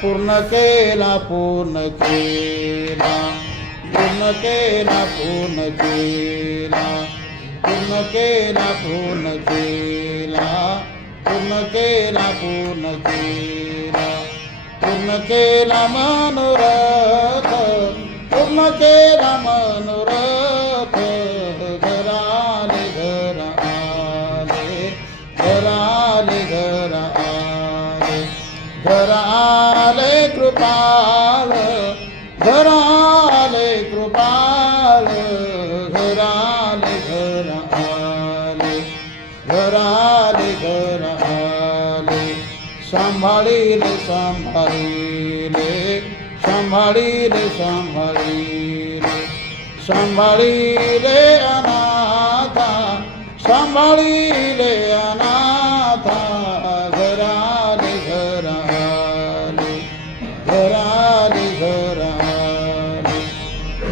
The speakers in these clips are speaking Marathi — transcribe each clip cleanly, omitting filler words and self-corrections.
पूर्ण केला पूर्ण केला पूर्ण केला पूर्ण केला पूर्ण केला पूर्ण केला पूर्ण केला पूर्ण केला पूर्ण केला मनोरथ पूर्ण केला मनोरथ घराले घर आले घराले घर आले घर आले कृपाल घर आले कृपाल घर आले घर आले घर आले घर आले सांभाळीले सांभाळीले सांभाळीले सांभाळीले सांभाळीले अनाथा सांभाळीले अनाथा घराले घर आले घराले घर आले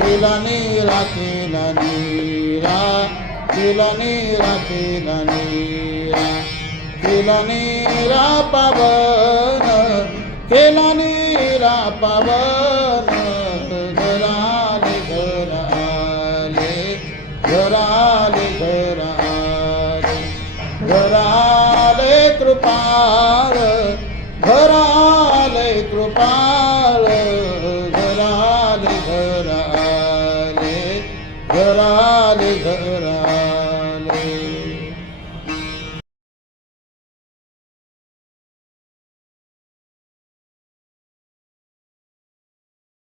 केला नीरा केला नीरा केला नीरा केला नीरा केला नीरा पावन केला नीरा पावन घराले घर आले घराले घर आले घराले कृपाल घराले कृपाल